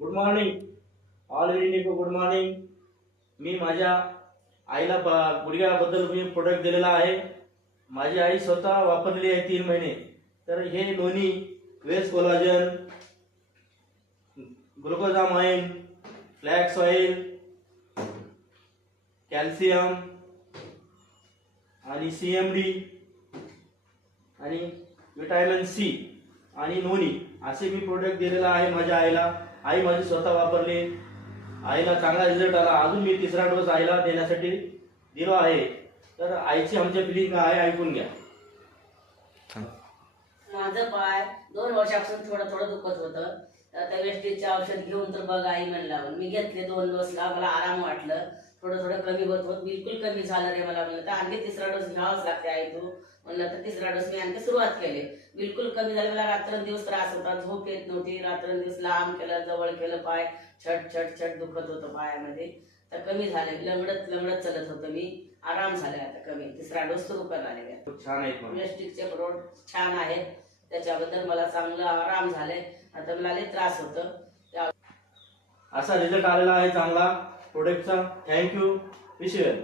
Good morning all India, good morning. मी माझ्या आईला गुडघ्याबद्दल मी प्रोडक्ट दिलेला आहे। माझी आई स्वतः वापरलेली आहे 3 महिने। तर हे दोन्ही वेस कोलाजन, ग्लुकोजामाइन, फ्लॅक्स ऑइल, कॅल्शियम आणि CMD आणि विटॅमिन C आणि नोनी असे मी प्रोडक्ट दिलेला आहे माझ्या आईला। आई माझी स्वतः वापरली, आईला चांगला रिझल्ट आला। अजून मी 3रा डोस आईला देण्यासाठी दिलो आहे। तर आईची आमच्या फिलिंग काय आहे ऐकून घ्या। माझं पाय 2 वर्षापासून थोडं थोडं दुखत होतं। तर आता वेस्टेजचे औषध घेऊन तर बघ आई म्हणलं, मी घेतले 2 डोसला, मला आराम वाटलं। थोडं थोडं कमी होत बिलकुल कमी झालं रे मला। म्हणलं तर आणखी 3रा डोस घ्यावाच लागते आई तू म्हणलं, तर 3रा डोस मी आणखी सुरुवात केली। बिलकुल कमी झालं। मला रात्रंदिवस त्रास होता, झोप येत नव्हती। रात्रंदिवस लांब केलं, जवळ केलं, पाय छट छट छट दुखत होतं पायामध्ये। तर कमी झाले, लंगडत लंगडत चलत होतं मी, आराम झाले आता कमी। 3रा डोस सुरू करणार खूप छान आहे। वेस्टिकचे प्रोडक्ट छान आहेत, त्याच्याबद्दल मला चांगलं आराम झाले। आता मला लय त्रास होतं, असा रिझल्ट आलेला आहे चांगला प्रोडक्टचा। Thank you, wish you well.